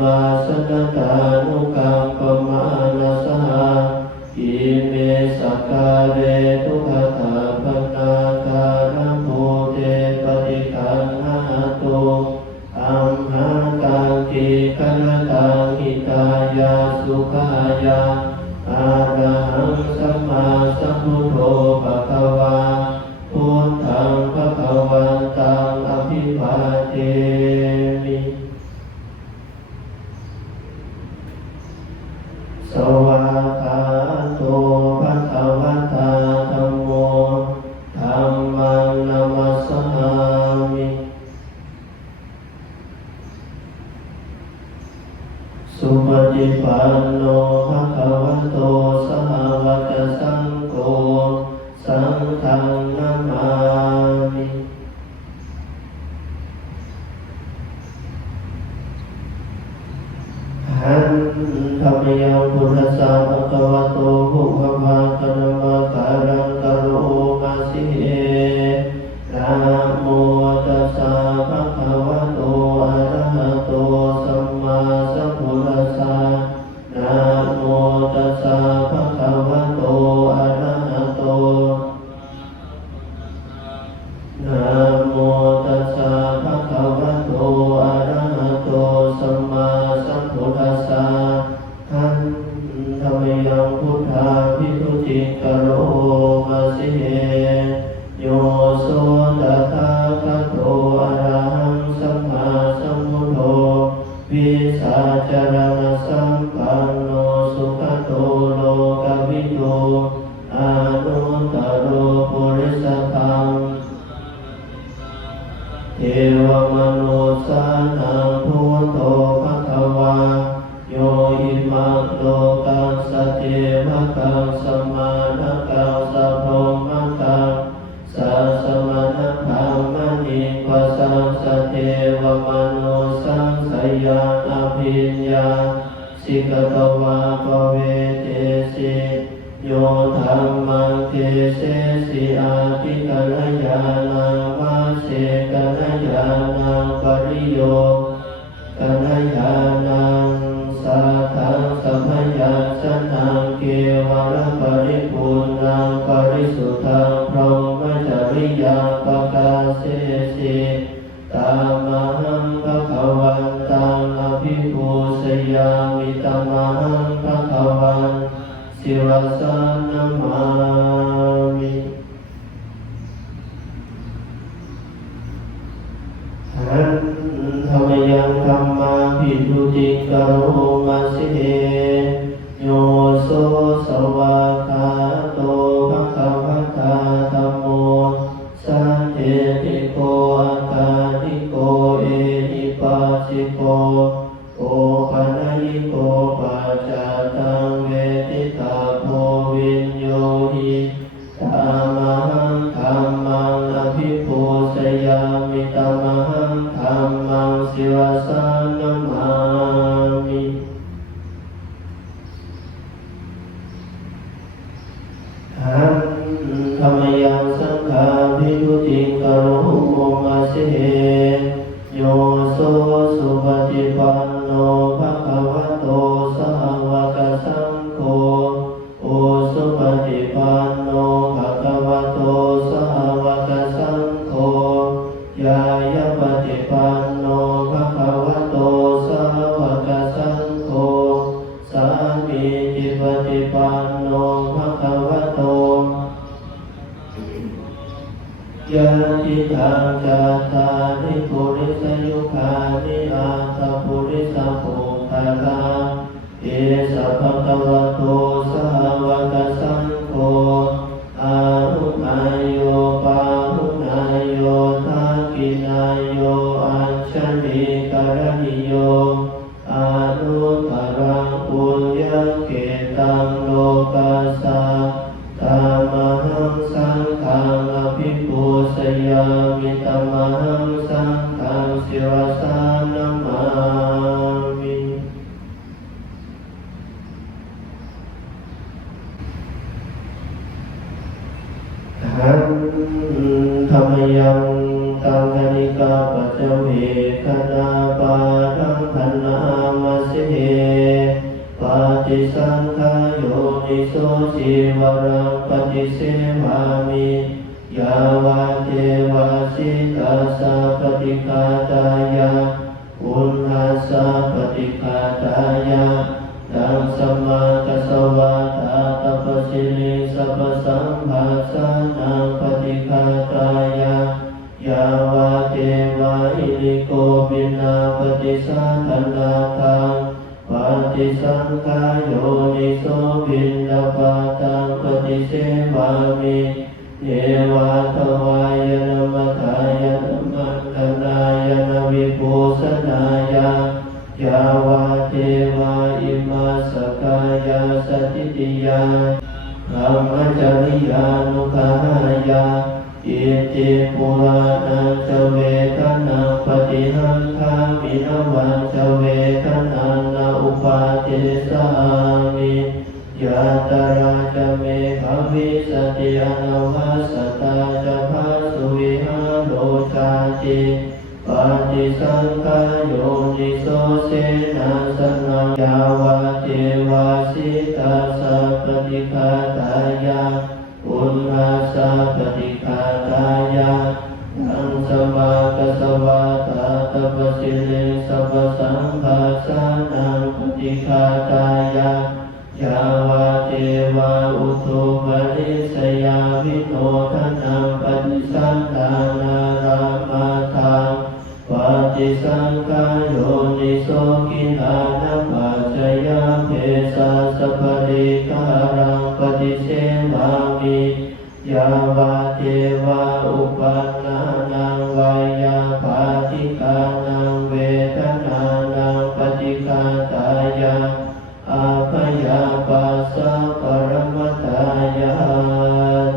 มาสนตานุกัมปมานัสสะอิเมสักการเรทุกขตาปนาการัมโภเตปฏิคันหาตุอัมหาตังกิกัลตังหิตายาสุขายาอาระหังสัมมาสัมพุทโธภะคะวาพุทธังภะคะวันตังอภิวาเทมิสวากขาโตภะคะวะตาธัมโมธัมมังนัมมัสสามิสุปฏิปันโนภะคะวะโตสาวกสังโฆสังฆังนามามิหันธัมมยังพุทธัสสะภะคะวะโตภุพพะคะนะมะการังกะโรมาสิเอนะโมตัสสะภะคะวะโตอะระหะโตสัมมาสัมพุทธัสสะนะโมตัสสะภะคะวะโตอะระหะโตนะโมตัสสะภะคะวะโตอะระหะโตสัมมาสัมพุทธัสสะหันธัมมยังพุทธาภิทุติกโรมาสิเอโยโสตถาคโตอะระหังสัมมาสัมพุทโธวิสาจารณสัมปันโนสุขโตโลกวิทูอานุตตโรปุริสธรรมเทวมนุษย์สานังพุทโธภคะวาโยอิมังโลกังสเทวกังสมานะกังสัพพมะกังสัสมณะธรรมนิปัสสังสเทวมนุษย์สังสยังอภิญญาสิกตวาปเวเตสิโยธัมมังเทเสสิอาทิกัลยาณังวาเสกัลยาณังปริโยกัลยาณังสัทธังสัมยัญชนะเกวะระปริปุณณังปริสุทธังพรหมจริยังปกาเสสิตามหังภะคะวันตังอภิปูชยามิตามหังภะคะวันศิวสานามามิหันธัมมยังธัมมาภิทุติกโรมาสิเอโยโสสวากขาโตภะคะวะตาธัมโมสันเทติโกอาคาติโกเอหิปัสสิโกโอปัญญิโกปัจจตังเวทิตาโพวิญโยหิธัมมังธัมมังอภิปูชยามิธัมมังธัมมังศิวสานามามิหันธัมมยังสังฆาภิทุติกโรมาสิเอโยโสสุปฏิปันโนภะคะวะโตสาวกสังโฆโอสุปฏิปันโนภะคะวะโตสาวกสังโฆยายะปฏิปันโนภะคะวะโตสาวกสังโฆสามีจิปฏิปันโนภะคะวะโตยะติทางจัตตาริปุริสยุคานิอาตปุริสปุคคลาเอสะภะคะวะโตสาวกสังโฆอาหุนายโยปาหุนายโยทักขินายโยอัญชลีกรณิโยอานุตตรังปุญญเกตังโลกัสสะธัมมังสังฆังอภิปูชยามิธัมมังสังฆังศิวสานามามิหันธัมมยังตังคณิกาปัจจเวคณาปาทังพันนามา ฏิสังขารโยนิโสจิวรังปฏิเสวามิยาวะเทวาสิกาสาปฏิฆาตายะอุณหัสสะปฏิฆาตายะตังสัมมากัสสวะตาตัปสิลิสัพพสัมภาสานังปฏิฆาตายะยาวะเทวาอิริโกวินาปฏิสัทธนาคังปฏิสังขารโยนิโสวินดาปาตังปฏิเสวามิเทวาทวายนมัทายนมัตตนายนวิภูสนายายาวะเทวาอิมาสกายาสติติยาธรรมจริยานุขายาอิติปุรานังจเวทนาปฏิหังคามินวันจเวทนานาอุปาทิสามิยาตราจะเมภวิสติอนาวัสตาจะภาสุวิหารโลกาติปฏิสังขารโยนิโสเสนาสนังยาวะเทวาสิกาสาปฏิฆาตายะอุณหัสสะปฏิฆาตายะตังสัมมากัสสวะตาตัปสิลิสัพพสัมภาสานังปฏิฆาตายะยาวะเทวาอุตุปนิสยาวิโนทนังปฏิสันทานารามาทังปฏิสังขารโยนิโสกิลานะปัจจยาเภสัสสะปริฆารังปฏิเสวามิยาวะเทวาอุปันนานังวายาภาติกานังเวทนานังปฏิฆาตายะอาภยาปัสสะปรมัตถายา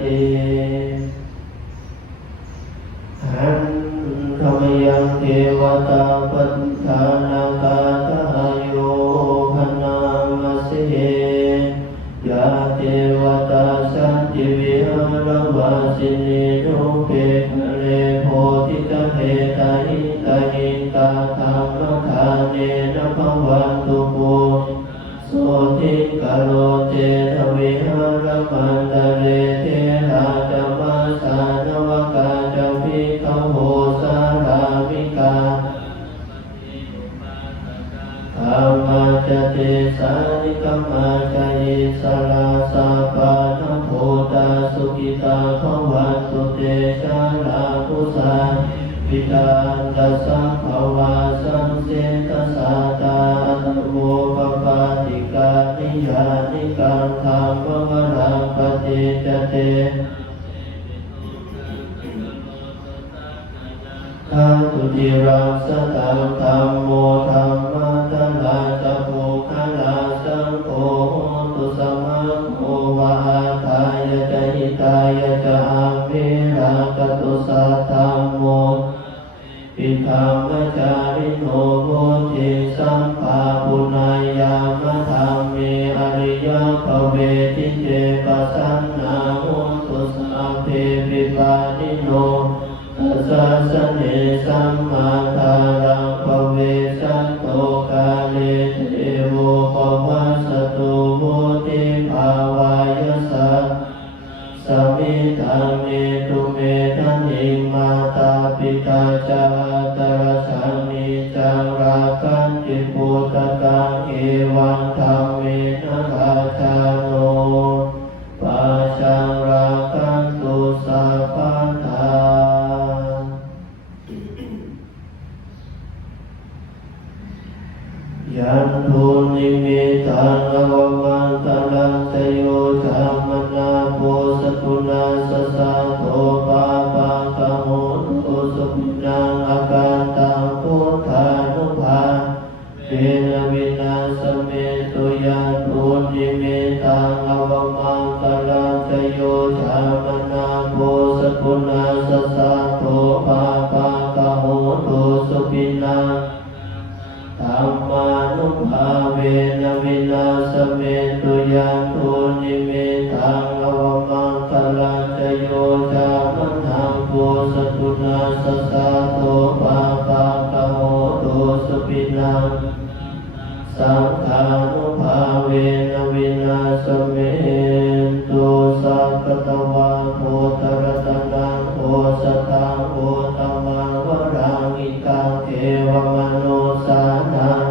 ติหันธรรมยังเทวตาปัฏฐานาคาทาโยภนามาเสยาเทวตาสันติวิหารวาสินีนุเปกเลโพธิตเทตาหิตาหิตาธรรมทานเนนะภวันตุโภโสทิกะโลเจทวิหารมันตะเรเทราจามาสานวกาจาภิกขโหสารามิกาธรรมาจเตสานิกมมาจยิสลาสาปานะโพตาสุขิตาภวันตุเตชะลาภุสาปิตาตัสสะภวาสังเสตสาตาตโมปปาติกานิยานิกังธรรมวรังปฏิจเตทาตุจิรังสตังธัมโมธัมมาทลาจะโภคลาสังโฆตุสัมมาโภวะอาทายะจะหิตายะจะอาเมรากตุสัทธัมโมปิธรรมจาริโนโมทิสัมภาปุณายามะธรรมเมอริยภเวทิเตปัสสันนาโหตุสัพเพปิปานิโนตัสสะสะเนสัมมาทารังภเวสันโตกาเลเทโวภวัสตุโมติภาวายสัสสมิทังเมตุเมทันอิมาตาปิตาจาตระชังนิจังราคันติปุตตะกังเอวังธรรมเมนะราชาโนปัจจังราคันตุสัพพทายันทุนิมิตังอวมันตรังสโยธรรมนาโพสกุณาสสะโตปาปังกโมตุสุปินังอาการตังพุทธานุภาเวนะวินาสเมตุยันทุนิมิตังอวมันตรังสโยธรรมนาโพสกุณาสสะโตปาปังกโมตุสุปินังธัมมานุภาเวนะวินาสเมตุยันทุนิมิตังอวมังคลังจโยจามนังโพสกุณาสสะโตปาปังกโมตุสุปินังส สังฆานุภาเวนะวินาศเมตุสัพพะตวาโพธรัตนังโอสตังโอตมังวรังอิกังเทวมนุสานัง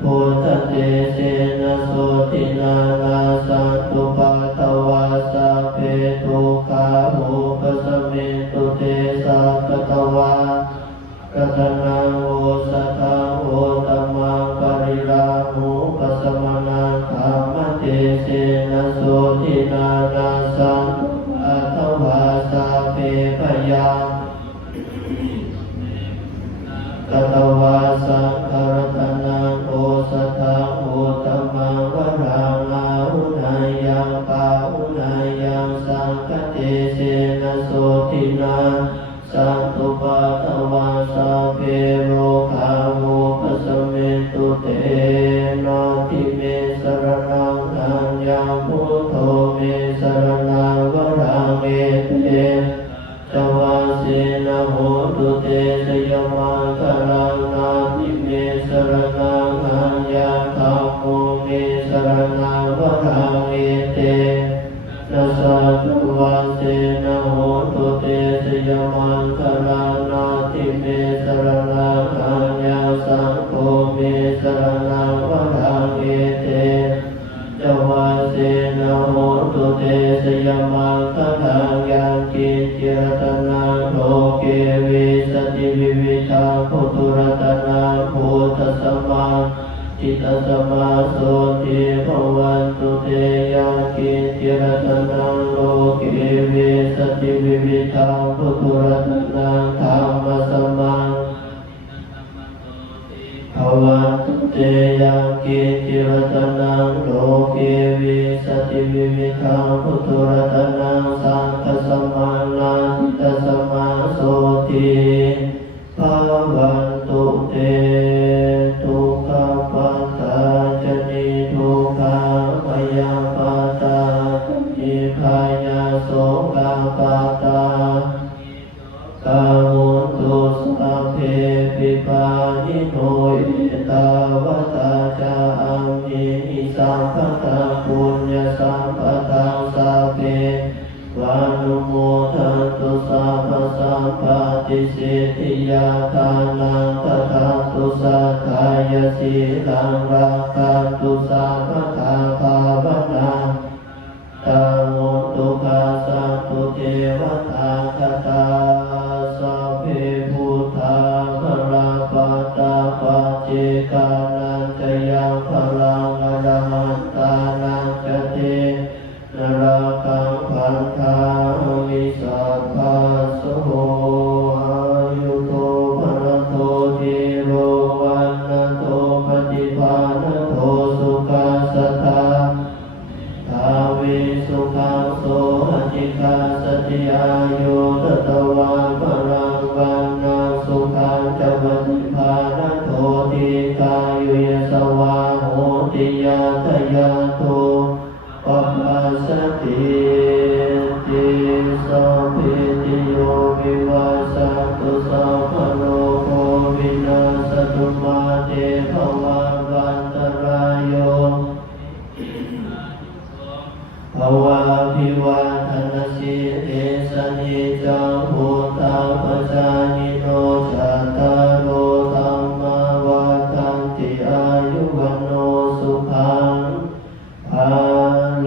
พุทธเตเสนะโสตินานาสันตุปัตตวาสัพเพทุกขาอุปสมเมตุเตสัพพะตวารัตนังโอสตังโอตมังปริราหุปสมนังธรรมเตเสนะโสตินานาสันตุปัตตวาสัพเพพยากัตวาสังฆรัตนังโอสถังโอตมังวรังอาหุนายังปาหุนายังสังฆเตเสนะโสตินาสันตุปัตตวาสัพเพโรคาโมปสมเมตุเตนาทิเมสรณังอัญญังพุทโธเมสรณังวรังเอเตจวาเสนะโหตุเตสยมังคลังนาทิเมสรณังอัญญังธัมโมเมสรณังวรังเอเตนะสัตวันเสนะโหตุเตสยมังคลังนาทิเมสรณังอัญญังสังโฆเมสรณังวรังเอเตจวาเสนะโหตุเตสยมังคลังยังกินจิรตนังโลเกวิสติวิวิทาโพธุรัตนังพุทธสมมาจิตตสมาโสติภวันตุเตยังกินจิรตนังโลเกวิสติวิวิทาโพธุรัตนังธรรมสมังภวันตุเตยังกินจิรตนังโลเกวิสติวิวิทาโพธุรัตนังสังฆสมังนาทิตสมาโสติภวันตุเตทุกขปัฏฐาจนิทุกขาพยาปัตตานิพพายาโสกาปัตตากามุตุสัพเพปิปานิโนเอตาวตาจาอัมมิหิสัมปตะปุญญสัมปทาสัพเพวานุโมทันตุสัพพสัมปติสิทธิยาทานังตถาตุสัทธายสีลังรักขันตุสัพพทาภาวนาตาโมตุกาสัพพุเทวตาคตาสัพเพพุทธาภราปัตตาปัจเจกานันจะยังพลังอรหันตานันจะเทนราคังพันธาวิสัพพะโสอายุโตภรโตทิโรวันนะโตปฏิภาณโตสุขัสสทาทาวิสุขังโสอจิกาสติอายุตตวาปรังวันนังสุขังจะปฏิภาณโตติกายุยสวาโหติยาทยาโตปัปปัสสติติสัพพิติโยวิวัสสันตุสัพพะโลกวินาศตุมาเตภวัตวันตรายโยภวะภิวาทนาสิเอสนิจังพุทธาปจานิโนจัตตารโอธัมมาวัฏันติอายุวันโนสุขังภา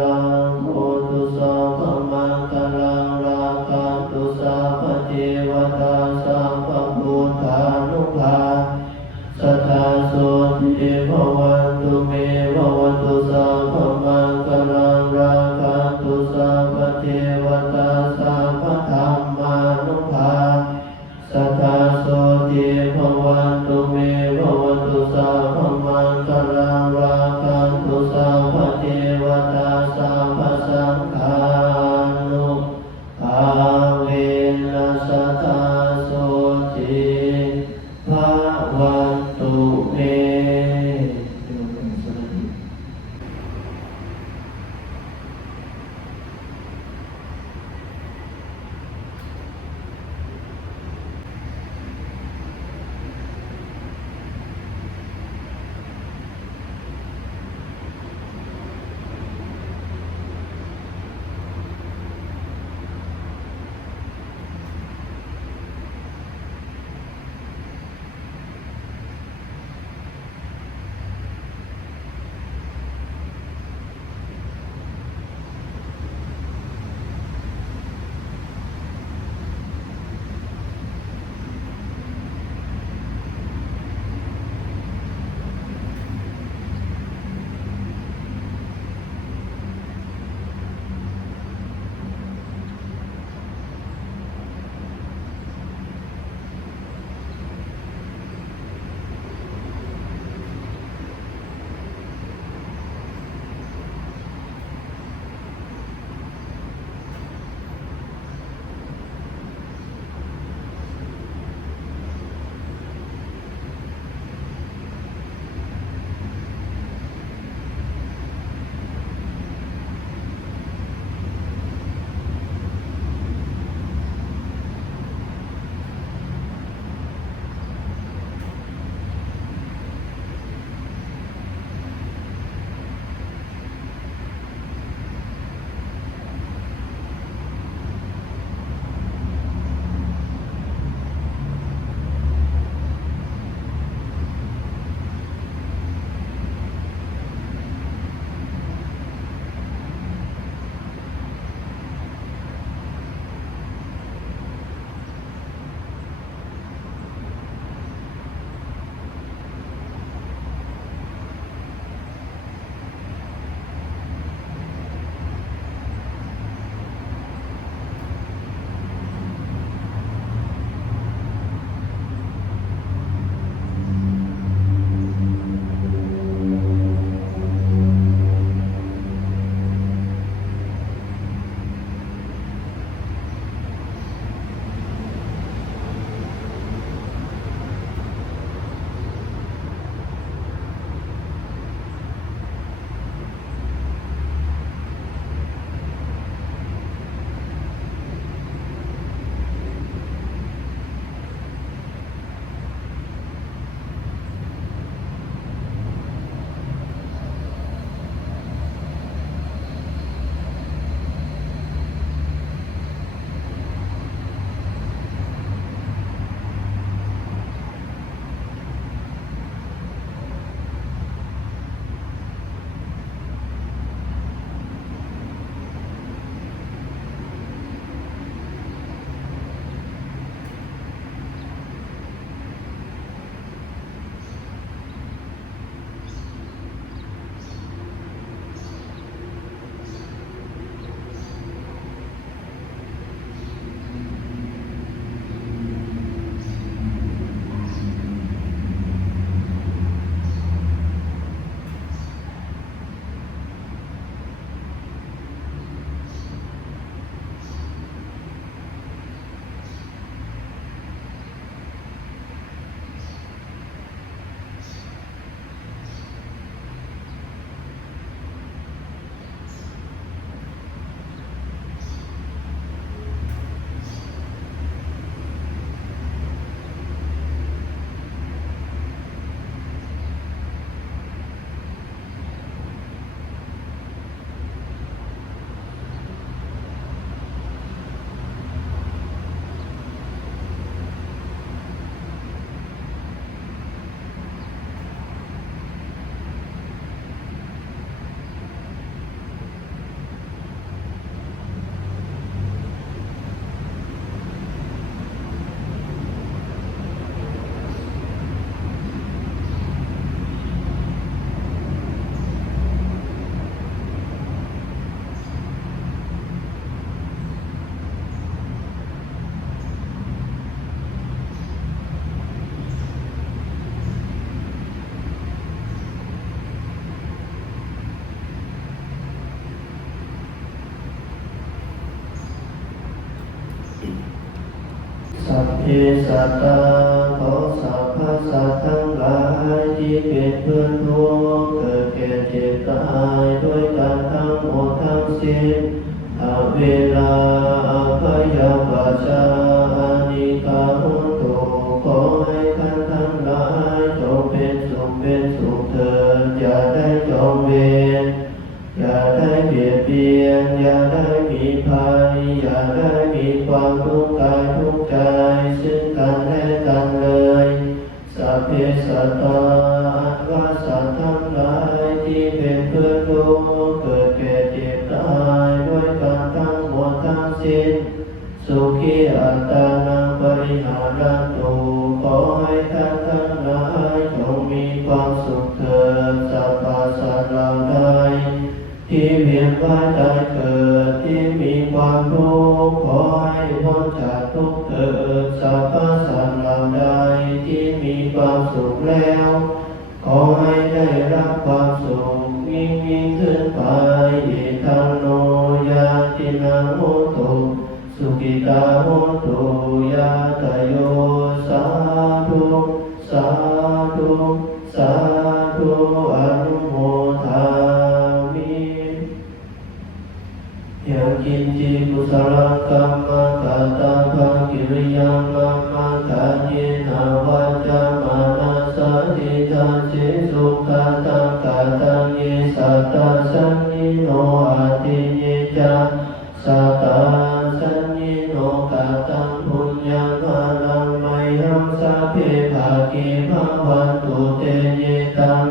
ลังโอตุสัพพมังคลังราคันตุสัพพเทวตาสัพพพุทธานุภาสัทธาโสติภวันตุเมภวันตุสัพพมังคลังราคันตุสัพพเทวตาสัพพธัมมา สัพเพสัตตาขอสัพพสัตว์ทั้งหลายที่เป็นเพื่อนทุกข์เกิดแก่เจ็บตายด้วยกันทั้งหมดทั้งสิ้นอเวลาพยาบาชาอานิกาหุตุขอให้ท่านทั้งหลายจงเป็นสุขเถิดอย่าได้จองเวรอย่าได้เบียดเบียนอย่าได้มีภัยอย่าได้มีความทุกข์กายทุกข์ใจซึ่งกันและกันเลยสัพเพสัตตาอัตวาสัตว์ทั้งหลายที่เป็นเพื่อนทุกข์เกิดแก่เจ็บตายด้วยกันทั้งหมดทั้งสิ้นสุขีอัตตานังปริหารันตุขอให้ท่านทั้งหลายจงมีความสุขเถิดสัพพะสัตว์เหล่าใดที่เวียนว่ายตายเกิดที่มีความทุกข์ขอให้พ้นจากทุกข์เถิดสัพพะสัตว์เหล่าใดที่มีความสุขแล้วขอให้ได้รับความสุขยิ่งขึ้นไปอิทังโนยาตินังโหตุสุขิตาโหตุยาตโยสาธุสาธุสาธุอนุโมทามิยังกินจิกุศลกรรมกตาภากิริยังมัมมังคะเยนะวัจจามานาสติทันเจสุขตังกตังเยสัตตาสัญญิโนอาทิเยจังสัตตาสัญญิโนกตังปุญญังพลังไมหังสัพเพภาคีภาวันตุเตเยตัง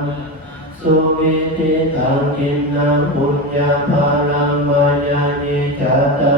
สุวิธิทังกินนังปุญญาภาลังมายานิจัตตา